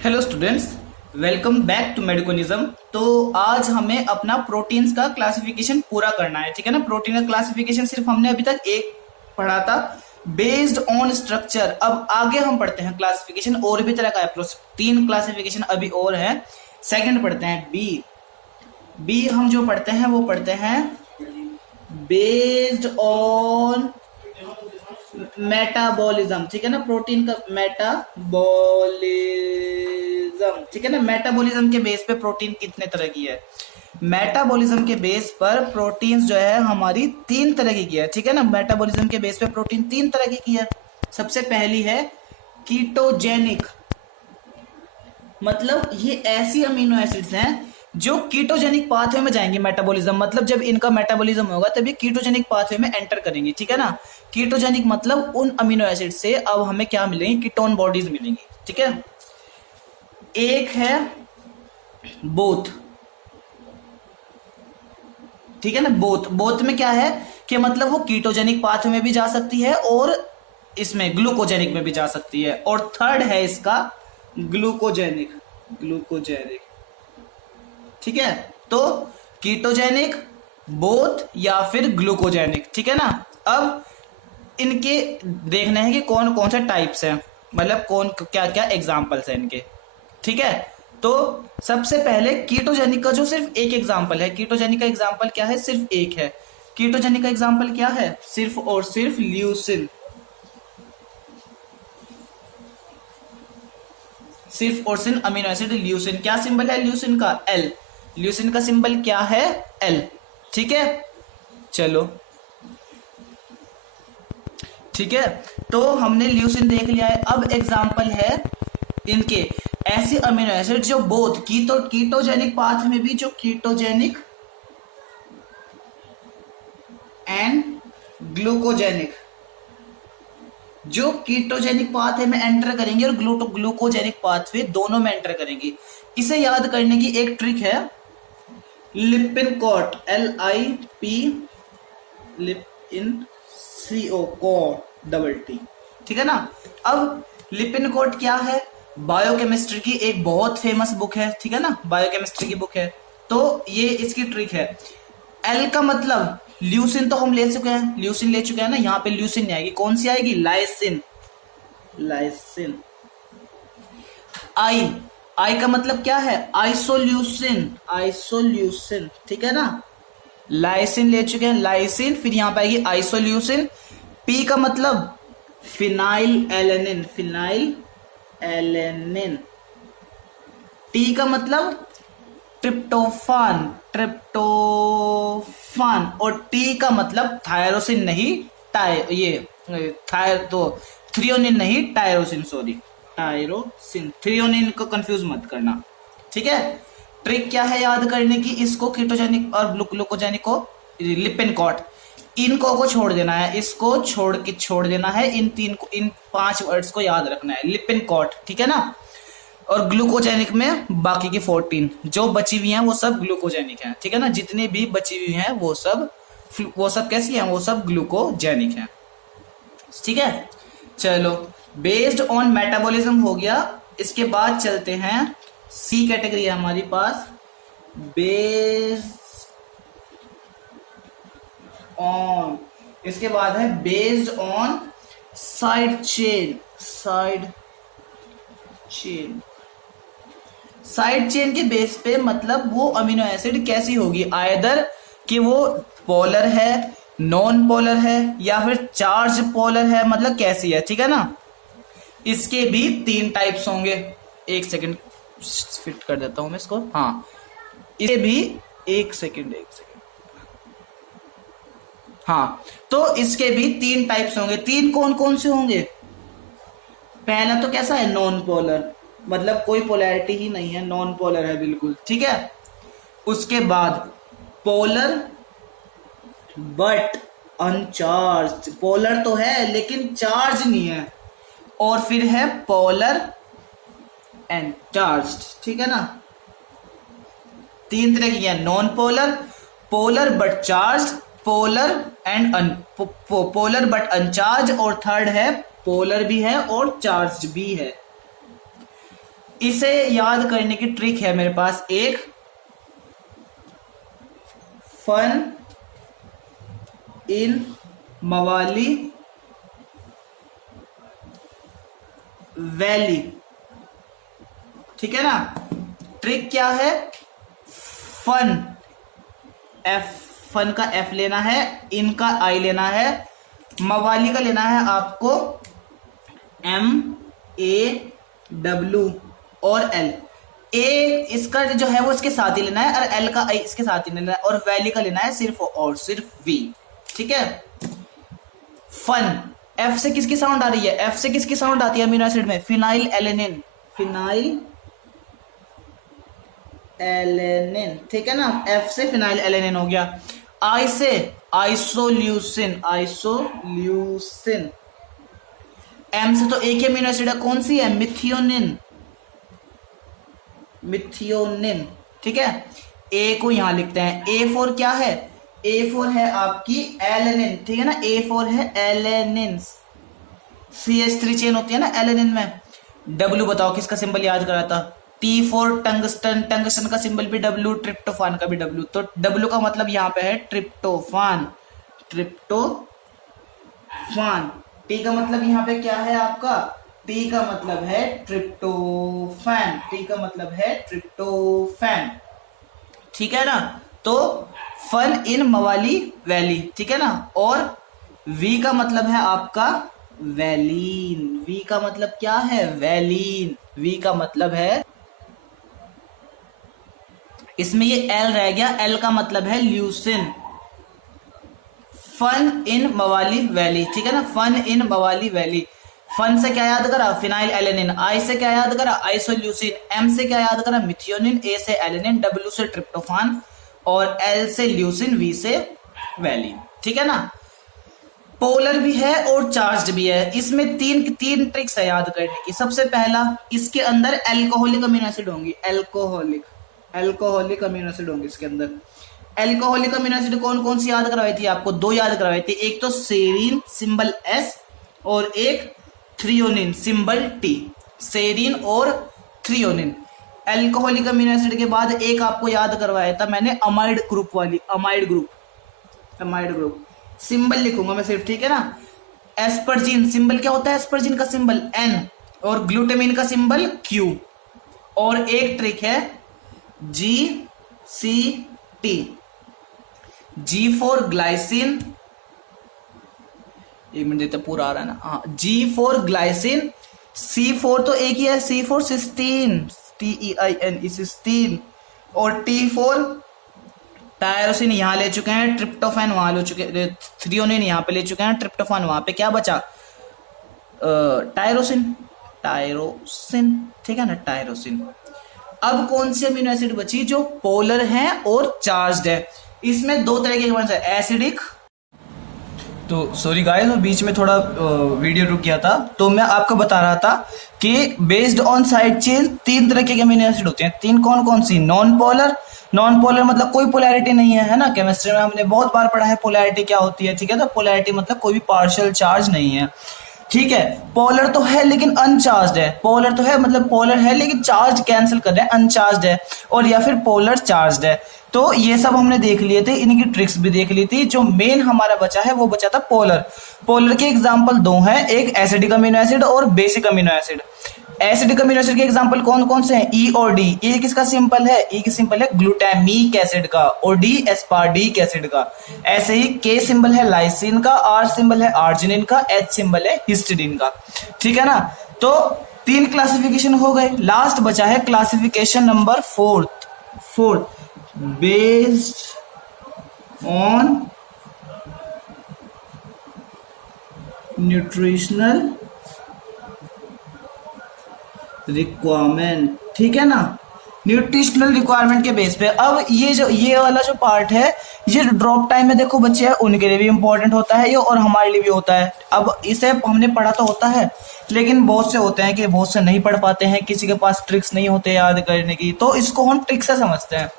Hello students, welcome back to Mediconism. तो आज हमें अपना प्रोटीन्स का क्लासिफिकेशन पूरा करना है। ठीक है ना। प्रोटीन का क्लासिफिकेशन सिर्फ हमने अभी तक एक पढ़ा था, बेस्ड ऑन स्ट्रक्चर। अब आगे हम पढ़ते हैं क्लासिफिकेशन, और भी तरह का है। 3 क्लासिफिकेशन अभी और है। सेकंड पढ़ते हैं बी। बी हम जो पढ़ते हैं वो पढ़ते हैं बेस्ड ऑन मेटाबॉलिज्म। ठीक है ना। प्रोटीन का मेटाबॉलिज्म, ठीक है ना। मेटाबॉलिज्म के बेस पे प्रोटीन कितने तरह की है। मेटाबॉलिज्म के बेस पर प्रोटीन्स जो है हमारी 3 तरह की है। ठीक है ना। मेटाबॉलिज्म के बेस पे प्रोटीन 3 तरह की है। सबसे पहली है कीटोजेनिक, मतलब ये ऐसी अमीनो एसिड्स हैं जो कीटोजेनिक पाथवे में जाएंगे। मेटाबॉलिज्म मतलब जब इनका मेटाबॉलिज्म होगा तभी कीटोजेनिक पाथवे में एंटर करेंगे। ठीक है ना। कीटोजेनिक मतलब उन अमीनो एसिड से अब हमें क्या मिलेंगे, कीटोन बॉडीज मिलेंगी। ठीक है। एक है बोथ। ठीक है ना। बोथ बोथ में क्या है कि मतलब वो कीटोजेनिक पाथवे में भी जा सकती है और इसमें ग्लूकोजेनिक में भी जा सकती है। और थर्ड है इसका ग्लूकोजेनिक। ग्लूकोजेनिक, ठीक है। तो कीटोजेनिक, बोथ या फिर ग्लूकोजेनिक। ठीक है ना। अब इनके देखना है कि कौन कौन से टाइप्स हैं, मतलब कौन क्या क्या एग्जांपल्स हैं इनके। ठीक है। तो सबसे पहले कीटोजेनिक का जो सिर्फ एक एग्जांपल है, कीटोजेनिक का एग्जांपल क्या है, सिर्फ एक है। कीटोजेनिक का एग्जांपल क्या है, सिर्फ और सिर्फ ल्यूसिन। सिर्फ और सिर्फ अमीनो एसिड ल्यूसिन। क्या सिंबल है ल्यूसिन का, एल। ल्यूसिन का सिंबल क्या है, एल। ठीक है। चलो ठीक है। तो हमने ल्यूसिन देख लिया है। अब एग्जांपल है इनके ऐसे अमीनो एसिड जो बोथ कीटोजेनिक पाथ में भी, जो कीटोजेनिक एंड ग्लूकोजेनिक, जो कीटोजेनिक पाथवे में एंटर करेंगे और ग्लूकोजेनिक पाथवे दोनों में एंटर करेंगे। इसे याद करने की एक ट्रिक है, लिपिनकोट, LIP, Lipin CO coat double T। ठीक है ना। अब लिपिनकोट क्या है, बायोकेमिस्ट्री की एक बहुत फेमस बुक है। ठीक है ना। बायोकेमिस्ट्री की बुक है। तो ये इसकी ट्रिक है। एल का मतलब ल्यूसिन तो हम ले चुके हैं, ल्यूसिन ले चुके हैं ना। यहाँ पे ल्यूसिन नहीं आएगी, कौन सी आएगी, लाइसिन। लाइसिन। आई, आई का मतलब क्या है, आइसोल्यूसिन। आइसोल्यूसिन, ठीक है ना। लाइसिन ले चुके हैं, लाइसिन। फिर यहां पे आएगी आइसोल्यूसिन। पी का मतलब phenyl alanine. Phenyl alanine. T का मतलब ट्रिप्टोफान। ट्रिप्टोफान। और टी का मतलब थायरोसिन नहीं, तो थ्रियोनिन नहीं, टायरोसिन, सॉरी, टायरोसिन। थ्रियोनिन को कंफ्यूज मत करना। ठीक है। ट्रिक क्या है याद करने की, इसको कीटोजेनिक और ग्लूकोजेनिक को लिपिनकोट, इनको को छोड़ देना है, इसको छोड़ देना है। इन 5 वर्ड्स को याद रखना है, लिपिनकोट। ठीक है ना। और ग्लूकोजेनिक में बाकी की 14 जो बची हुई हैं वो सब ग्लूकोजेनिक हैं। ठीक है ना। जितनी भी बची हुई हैं वो सब कैसी हैं, वो सब ग्लूकोजेनिक हैं। ठीक है। चलो, बेस्ड ऑन मेटाबॉलिज्म हो गया। इसके बाद चलते हैं, सी कैटेगरी है हमारी पास, बेस्ड ऑन। इसके बाद है based on side chain. Side chain, side chain के बेस पे मतलब वो अमीनो एसिड कैसी होगी, आयदर कि वो पोलर है, नॉन पोलर है, या फिर चार्ज पोलर है, मतलब कैसी है। ठीक है ना। इसके भी 3 टाइप्स होंगे। एक सेकंड फिट कर देता हूं मैं इसको। हाँ, इसके भी एक सेकंड। हाँ, तो इसके भी 3 टाइप्स होंगे। 3 कौन कौन से होंगे, पहला तो कैसा है, नॉन पोलर, मतलब कोई पोलैरिटी ही नहीं है, नॉन पोलर है बिल्कुल। ठीक है। उसके बाद पोलर बट अनचार्ज, पोलर तो है लेकिन चार्ज नहीं है। और फिर है पोलर एंड चार्ज। ठीक है ना। 3 तरह की है, non polar, polar but charge, polar but अनचार्ज, और थर्ड है पोलर भी है और चार्ज भी है। इसे याद करने की ट्रिक है मेरे पास एक, फन इन मवाली वैली, ठीक है ना। ट्रिक क्या है, फन, फन का एफ लेना है, इन का आई लेना है, मवाली का लेना है आपको MAW और L। ए इसका जो है वो इसके साथ ही लेना है और एल का आई इसके साथ ही लेना है, और वैली का लेना है सिर्फ और सिर्फ वी, ठीक है। फन, एफ से किसकी साउंड आ रही है, एफ से किसकी साउंड आती है अमीनो एसिड में, फिनाइल एलेनिन, फिनाइल एलेनिन, ठीक है ना। एफ से फिनाइल एलेनिन हो गया। आई से आइसोल्यूसिन, आइसोल्यूसिन। एम से तो एक ही अमीनो एसिड है, कौन सी है, मिथियोनिन, मिथियोनिन, ठीक है। ए को यहां लिखते हैं, A4 क्या है, A4 है आपकी एलेनिन, ठीक है ना, A4 है एलेनिन, CH3 चेन होती है ना एलेनिन में। W बताओ किसका सिंबल याद करा था, T4 टंगस्टन, टंगस्टन का सिंबल भी W, ट्रिप्टोफान का भी W, तो W का मतलब यहाँ पे है ट्रिप्टोफान, ट्रिप्टोफान। T का मतलब यहाँ पे क्या है आपका, T का मतलब है ट्रिप्टोफैन, T का मतलब है ट्रिप्टोफैन, ठीक है ना। तो फन इन मवाली वैली, ठीक है ना। और V का मतलब है आपका वैलीन, V का मतलब क्या है, वैलीन, V का मतलब है, इसमें ये L रह गया, L का मतलब है ल्यूसिन, फन इन मवाली वैली, ठीक है ना, फन इन मवाली वैली। फन से क्या याद करा, फिनाइल एलेनिन, आई से क्या याद करा, आइसोल्यूसिन, एम से क्या याद करा, मिथियोनिन, ए से एलेनिन, डब्ल्यू से ट्रिप्टोफान और एल से ल्यूसिन, वी से वैलिन, ठीक है ना। पोलर भी है और चार्ज्ड भी है। इसमें तीन ट्रिक्स है याद करने की। सबसे पहला, इसके अंदर एल्कोहलिक अमीनो एसिड होंगी, एल्कोहलिक अमीनो एसिड होंगे इसके अंदर। एल्कोहलिक अमीनो एसिड कौन कौन सी याद करवाई थी आपको, दो याद करवाई थी, एक तो सेरीन सिंबल S और एक थ्रियोनिन सिंबल T, सेरीन और थ्रियोनिन। एल्कोहलिक अमीनो एसिड के बाद एक आपको याद करवाया था मैंने अमाइड ग्रुप वाली, अमाइड ग्रुप सिंबल लिखूंगा मैं सिर्फ, ठीक है ना। एस्परजिन सिंबल क्या होता है, एस्परजिन का सिंबल N और ग्लूटामिन का सिंबल Q। और एक ट्रिक है GCT, G फॉर ग्लाइसिन, एक मिनट देते पूरा आ रहा है ना, हाँ, G for glycine, C for तो एक ही है, C for cysteine, TEIN cysteine, और T फॉर टायरोसिन यहां ले चुके हैं, ट्रिप्टोफैन वहां ले चुके हैं, थ्रियोनिन यहां पे ले चुके हैं, ट्रिप्टोफान वहां पे, क्या बचा, टायरोसिन, ठीक है ना, टायरोसिन। अब कौन सी अमीनो एसिड बची जो पोलर है और चार्ज्ड है, इसमें दो तरह के कौन सा, एसिडिक। तो सॉरी गाइस, मैं बीच में थोड़ा वीडियो रुक गया था, तो मैं आपको बता रहा था कि बेस्ड ऑन साइड चेन तीन तरह के अमीनो एसिड होते हैं। तीन कौन कौन सी, नॉन पोलर मतलब कोई पोलैरिटी नहीं है, है ना। केमिस्ट्री में हमने बहुत बार पढ़ा है पोलैरिटी क्या होती है, ठीक है। तो पोलैरिटी मतलब कोई भी पार्शियल चार्ज नहीं है, ठीक है। पोलर तो है लेकिन अनचार्ज्ड है, पोलर तो है मतलब पोलर है लेकिन चार्ज कैंसिल कर रहे हैं, अनचार्ज्ड है, और या फिर पोलर चार्ज्ड है। तो ये सब हमने देख लिए थे, इनकी ट्रिक्स भी देख ली थी। जो मेन हमारा बचा है वो बचा था पोलर के एग्जांपल दो हैं, एक एसिडिक अमीनो एसिड और basic amino acid. Acidic amino acid के एग्जांपल कौन कौन से हैं, ई और डी। ए किसका सिंपल है, ई की सिंपल है ग्लूटामिक एसिड का, और डी एस्पार्टिक एसिड का। ऐसे ही के सिंबल है लाइसिन का, आर सिंबल है आर्जिनिन का, एच सिंबल है हिस्टिडीन का, ठीक है ना। तो तीन क्लासिफिकेशन हो गए, लास्ट बचा है classification number fourth, based on nutritional requirement, ठीक है ना, न्यूट्रिशनल रिक्वायरमेंट के बेस पे। अब ये वाला जो पार्ट है, ये ड्रॉप टाइम में देखो बच्चे हैं उनके लिए भी इंपॉर्टेंट होता है ये, और हमारे लिए भी होता है। अब इसे हमने पढ़ा तो होता है, लेकिन बहुत से होते हैं कि बहुत से नहीं पढ़ पाते हैं, किसी के पास ट्रिक्स नहीं होते याद करने की, तो इसको हम ट्रिक से समझते हैं।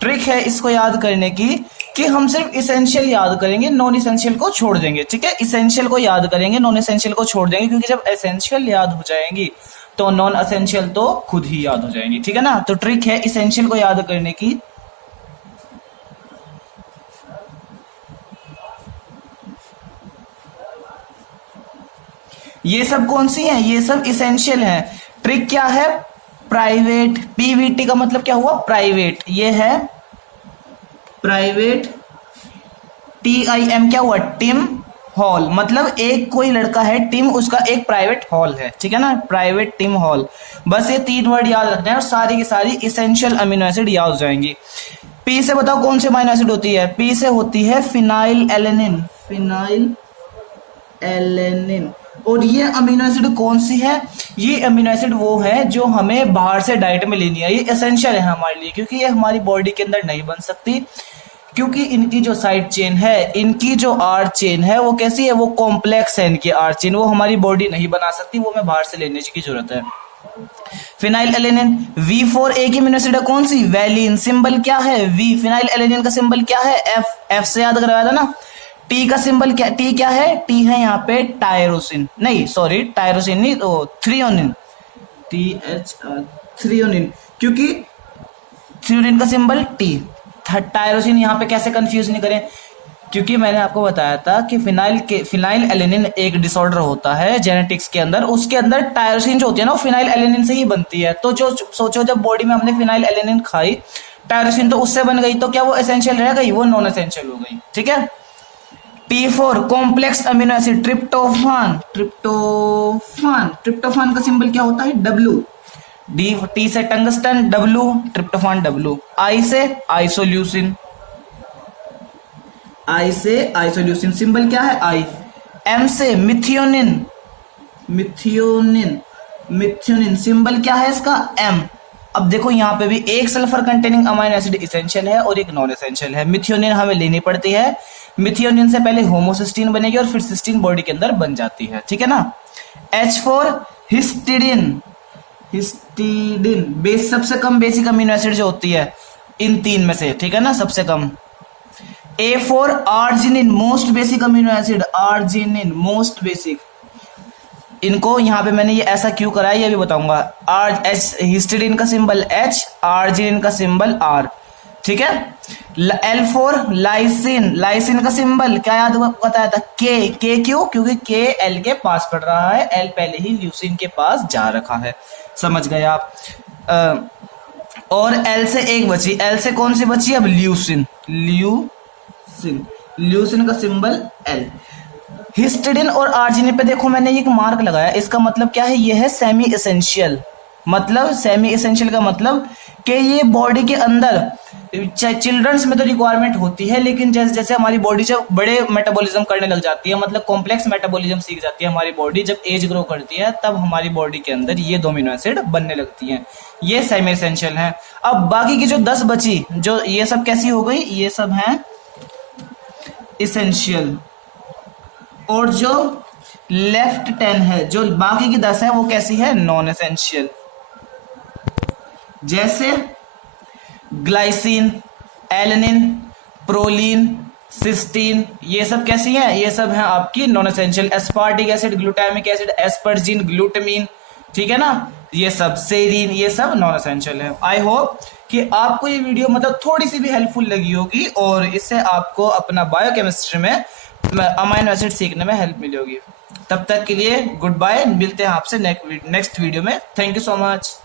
ट्रिक है इसको याद करने की कि हम सिर्फ इसेंशियल याद करेंगे, नॉन इसेंशियल को छोड़ देंगे, ठीक है। इसेंशियल को याद करेंगे, नॉन इसेंशियल को छोड़ देंगे, क्योंकि जब एसेंशियल याद हो जाएंगी तो नॉन एसेंशियल तो खुद ही याद हो जाएंगे, ठीक है ना। तो ट्रिक है इसेंशियल को याद करने की। ये सब कौन सी है, ये सब इसेंशियल है। ट्रिक क्या है, प्राइवेट, पीवीटी का मतलब क्या हुआ, प्राइवेट, ये है प्राइवेट, TIM क्या हुआ, टिम हॉल, मतलब एक कोई लड़का है टिम, उसका एक प्राइवेट हॉल है, ठीक है ना, प्राइवेट टिम हॉल। बस ये 3 वर्ड याद रखना है और सारी की सारी इसेंशियल अमीनो एसिड याद हो जाएंगी। पी से बताओ कौन सी अमीनो एसिड होती है, पी से होती है फिनाइल एलेनिन, फिनाइल एलेनिन। और ये अमीनो एसिड कौन सी है, ये अमीनो एसिड वो है जो हमें बाहर से डाइट में लेनी है, ये एसेंशियल है हमारे लिए, क्योंकि ये हमारी बॉडी के अंदर नहीं बन सकती, क्योंकि इनकी जो साइड चेन है, इनकी जो आर चेन है वो कैसी है, वो कॉम्प्लेक्स है, इनकी आर चेन, वो हमारी बॉडी नहीं बना सकती, वो हमें बाहर से लेने की जरूरत है। फिनाइल एलेनिन, V4 एक ही अमीनो एसिड है, कौन सी, वैलिन, सिंबल क्या है, V, फिनाइल एलेनिन का सिंबल क्या है, F से याद करवाया था ना। टी का सिंबल क्या, टी क्या है, टी है यहाँ पे टायरोसिन, नहीं सॉरी टायरोसिन नहीं, तो थ्रियोनिन, थ्रियोनिन, क्योंकि थ्रियोनिन का सिंबल टी। टायरोसिन यहाँ पे कैसे कंफ्यूज नहीं करें, क्योंकि मैंने आपको बताया था कि फिनाइल एलेनिन एक डिसऑर्डर होता है जेनेटिक्स के अंदर, उसके अंदर टायरोसिन जो होती है ना वो फिनाइल एलेनिन से ही बनती है। तो जो सोचो जब बॉडी में हमने फिनाइल एलेनिन खाई, टायरोसिन तो उससे बन गई, तो क्या वो एसेंशियल रह गई, वो नॉन एसेंशियल हो गई, ठीक है। T4 complex amino acid, tryptophan, tryptophan का सिंबल क्या होता है, W। T से tungsten, W, tryptophan W। I से आइसोल्यूसिन, I से आइसोल्यूसिन, सिंबल क्या है, I। M से मिथियोनिन, मिथियोनिन, सिंबल क्या है इसका, M। अब देखो यहाँ पे भी एक sulphur containing amino acid essential है और एक नॉन एसेंशियल है। मिथियोनिन हमें लेनी पड़ती है, मिथियोनिन से पहले होमोसिस्टीन बनेगी और फिर सिस्टीन बॉडी के अंदर बन जाती है, ठीक है ना। H4 हिस्टिडिन, बेस, सबसे कम बेसिक अमीनो एसिड जो होती है इन 3 में से, ठीक है ना, सबसे कम। A4 arginine, most basic amino acid, arginine most basic. इनको यहाँ पे मैंने ये ऐसा क्यों करा है ये भी बताऊंगा। हिस्टिडिन का सिंबल H, आर्जिनिन का सिंबल R, ठीक है। L4 लाइसिन, लाइसिन का सिंबल क्या याद बताया था, K क्यों, क्योंकि K L के पास पड़ रहा है, L पहले ही ल्यूसिन के पास जा रखा है, समझ गए आप। और L से एक बची, L से कौन सी बची अब, ल्यूसिन, ल्यूसिन का सिंबल L। हिस्टिडिन और आर्जिनिन पे देखो मैंने एक मार्क लगाया, इसका मतलब क्या है, ये है सेमी एसेंशियल। मतलब सेमी एसेंशियल का मतलब कि ये बॉडी के अंदर चिल्ड्रंस में तो रिक्वायरमेंट होती है, लेकिन जैसे जैसे हमारी बॉडी जब बड़े मेटाबॉलिज्म करने लग जाती है, मतलब कॉम्प्लेक्स मेटाबॉलिज्म सीख जाती है हमारी बॉडी, जब एज ग्रो करती है तब हमारी बॉडी के अंदर ये 2 अमीनो एसिड बनने लगती हैं, ये सेमी एसेंशियल है। अब बाकी की जो 10 बची, जो ये सब कैसी हो गई, ये सब हैं इसेंशियल, और जो लेफ्ट 10 है, जो बाकी की 10 है वो कैसी है, नॉन एसेंशियल। जैसे ग्लाइसिन, एलेनिन, प्रोलीन, सिस्टीन, ये सब कैसी हैं, ये सब हैं आपकी non essential. Aspartic acid, glutamic acid, asparagine, glutamine, ठीक है ना, ये सब सेरीन, ये सब नॉन एसेंशियल है। आई होप कि आपको ये वीडियो मतलब थोड़ी सी भी हेल्पफुल लगी होगी और इससे आपको अपना बायोकेमिस्ट्री में अमाइनो एसिड सीखने में हेल्प मिली होगी। तब तक के लिए गुड बाय, मिलते हैं आपसे नेक्स्ट वीडियो में। Thank you so much.